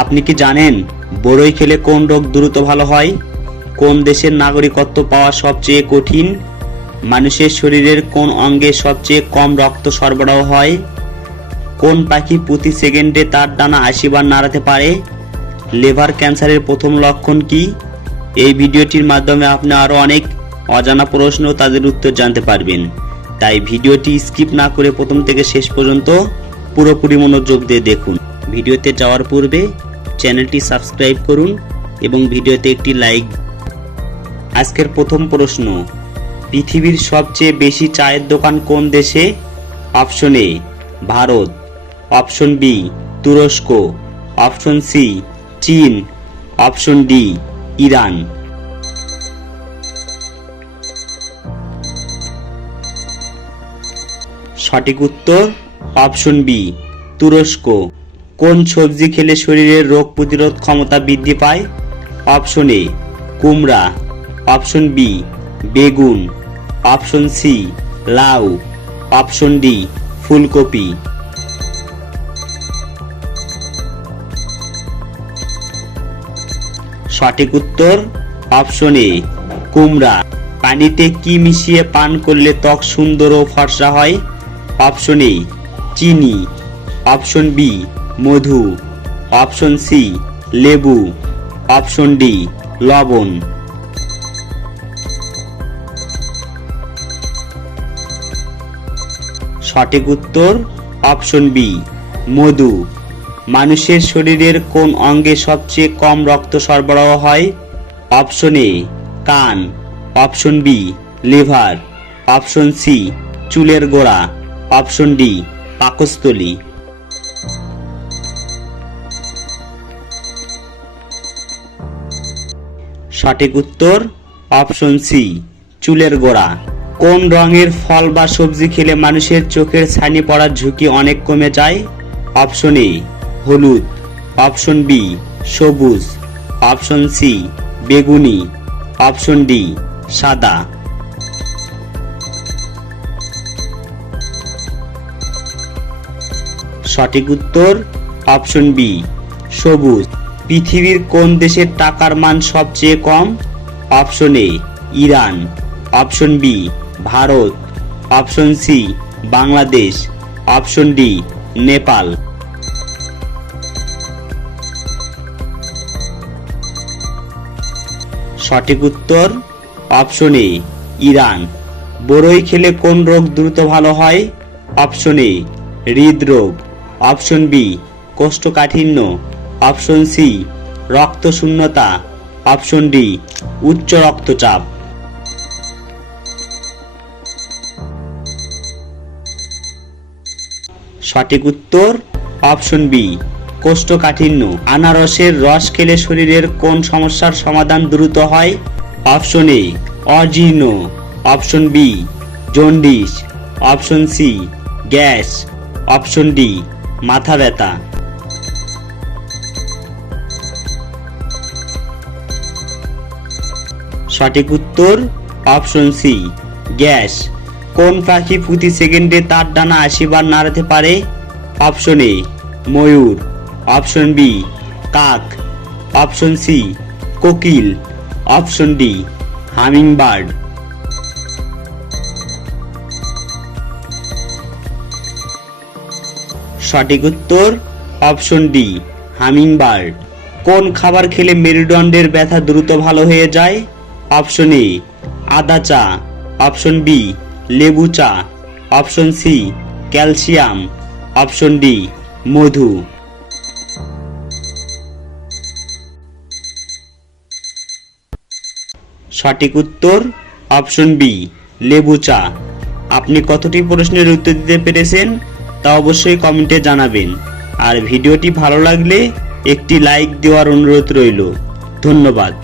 আপনি কি জানেন বড়ই খেলে কোন রোগ দ্রুত ভালো হয়? কোন দেশের নাগরিকত্ব পাওয়া সবচেয়ে কঠিন? মানুষের শরীরের কোন অঙ্গে সবচেয়ে কম রক্ত সরবরাহ হয়? কোন পাখি প্রতি সেকেন্ডে তার ডানা ৮০ বার নাড়াতে পারে? লিভার ক্যান্সারের প্রথম লক্ষণ কি? এই ভিডিওটির মাধ্যমে আপনি আরও অনেক অজানা প্রশ্ন ও তাদের উত্তর জানতে পারবেন। তাই ভিডিওটি স্কিপ না করে প্রথম থেকে শেষ পর্যন্ত পুরোপুরি মনোযোগ দিয়ে দেখুন। ভিডিওতে যাওয়ার পূর্বে চ্যানেলটি সাবস্ক্রাইব করুন এবং ভিডিওতে একটি লাইক। আজকের প্রথম প্রশ্ন, পৃথিবীর সবচেয়ে বেশি চায়ের দোকান কোন দেশে? Option A Bharat, option B তুরস্ক, অপশন সি চীন, অপশন ডি ইরান। সঠিক উত্তর অপশন বি তুরস্ক। কোন সবজি খেলে শরীরের রোগ প্রতিরোধ ক্ষমতা বৃদ্ধি পায়? অপশন এ কুমড়া, অপশন বি বেগুন, অপশন সি লাউ, অপশন ডি ফুলকপি। সঠিক উত্তর অপশন এ কুমড়া। পানিতে কি মিশিয়ে পান করলে ত্বক সুন্দর ও ফর্সা হয়? অপশন এ চিনি, অপশন বি মধু, অপশন সি লেবু, অপশন ডি লবণ। সঠিক উত্তর অপশন বি মধু। মানুষের শরীরের কোন অঙ্গে সবচেয়ে কম রক্ত সরবরাহ হয়? অপশন এ কান, option B liver, option C চুলের গোড়া, অপশন ডি পাকস্থলী। সঠিক উত্তর অপশন সি চুলের গোড়া। কোন রঙের ফল বা সবজি খেলে মানুষের চোখের ছানি পড়ার ঝুঁকি অনেক কমে যায়? অপশন এ হলুদ, অপশন বি সবুজ, অপশন সি বেগুনি, অপশন ডি সাদা। সঠিক উত্তর অপশন বি সবুজ। পৃথিবীর কোন দেশের টাকার মান সবচেয়ে কম? Option A Iran, option B Bharat, option C Bangladesh, option D Nepal. সঠিক উত্তর অপশন এ ইরান। বড়ই খেলে কোন রোগ দ্রুত ভালো হয়? অপশন এ হৃদরোগ, অপশন বি কোষ্ঠকাঠিন্য, অপশন সি রক্ত শূন্যতা, অপশন ডি উচ্চ রক্তচাপ। সঠিক উত্তর অপশন বি কোষ্ঠকাঠিন্য। আনারসের রস খেলে শরীরের কোন সমস্যার সমাধান দ্রুত হয়? অপশন এ অজীর্ণ, option B jaundice, option C gas, option D মাথা ব্যথা। সঠিক উত্তর অপশন সি গ্যাস। কোন পাখি প্রতি সেকেন্ডে তার ডানা ৮০ বার নাড়াতে পারে? অপশন এ ময়ূর, অপশন বি কাক, অপশন সি কোকিল, অপশন ডি হামিংবার্ড। সঠিক উত্তর অপশন ডি হামিংবার্ড। কোন খাবার খেলে মেরুদণ্ডের ব্যথা দ্রুত ভালো হয়ে যায়? অপশন এ আদা চা, অপশন বি লেবু চা, option C calcium, option D মধু। সঠিক উত্তর অপশন বি লেবু চা। আপনি কতটি প্রশ্নের উত্তর দিতে পেরেছেন তা অবশ্যই কমেন্টে জানাবেন। আর ভিডিওটি ভালো লাগলে একটি লাইক দেওয়ার অনুরোধ রইল। ধন্যবাদ।